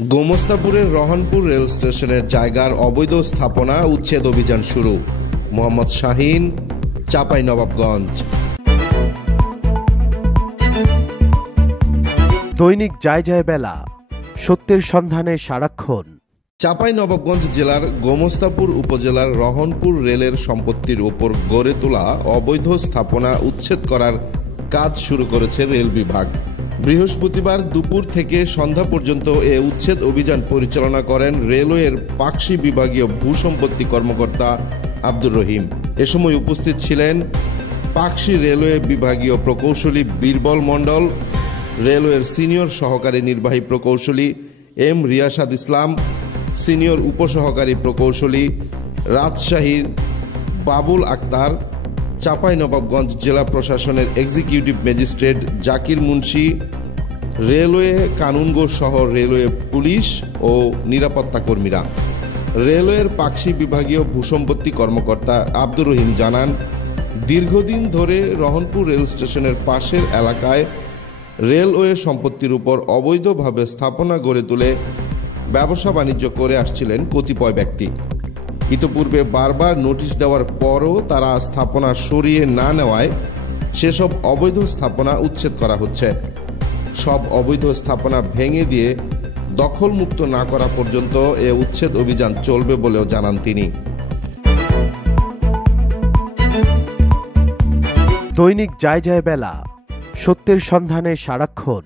গোমস্তাপুরের Rohanpur rail স্টেশনের জায়গার অবৈধ স্থাপনা উচ্ছেদ অভিযান শুরু। মোহাম্মদ শাহিন, চাঁপাইনবাবগঞ্জ। দৈনিক যায় যায় বেলা, সত্যের সন্ধানে সারাক্ষণ। চাঁপাইনবাবগঞ্জ জেলার গোমস্তাপুর উপজেলার রহনপুর রেলের সম্পত্তির উপর গড়ে তোলা অবৈধ স্থাপনা উচ্ছেদ করার কাজ শুরু করেছে রেল বিভাগ। বৃহস্পতিবার দুপুর থেকে সন্ধ্যা পর্যন্ত এ উচ্ছেদ অভিযান পরিচালনা করেন রেলওয়ের পাকশি বিভাগীয় ভূসম্পত্তি কর্মকর্তা আব্দুর রহিম। এ সময় উপস্থিত ছিলেন পাকশি রেলওয়ে বিভাগীয় প্রকৌশলী বীরবল মণ্ডল, রেলওয়ের সিনিয়র সহকারী নির্বাহী প্রকৌশলী এম রিয়াসাদ ইসলাম, সিনিয়র উপসহকারী প্রকৌশলী রাজশাহীর বাবুল আক্তার, চাঁপাইনবাবগঞ্জ জেলা প্রশাসনের executive magistrate Zakir Munshi, railway kanungo সহ রেলওয়ে পুলিশ ও নিরাপত্তা কর্মীরা। রেলওয়ের পাকশি বিভাগীয় ভূসম্পত্তি কর্মকর্তা আব্দুর রহিম জানান, দীর্ঘদিন ধরে রহনপুর রেল স্টেশনের পাশের এলাকায় রেলওয়ে সম্পত্তির উপর অবৈধভাবে স্থাপনা গড়ে তুলে ব্যবসা বাণিজ্য করে আসছিলেন কতিপয় ব্যক্তি। ইতোপূর্বে বারবার নোটিশ দেওয়ার পরও তারা স্থাপনা সরিয়ে না নেওয়ায় সেসব অবৈধ স্থাপনা উচ্ছেদ করা হচ্ছে। সব অবৈধ স্থাপনা ভেঙে দিয়ে দখলমুক্ত না করা পর্যন্ত এ উচ্ছেদ অভিযান চলবে বলেও জানান তিনি। দৈনিক যায় যায় বেলা, সত্যের সন্ধানে সারাক্ষণ।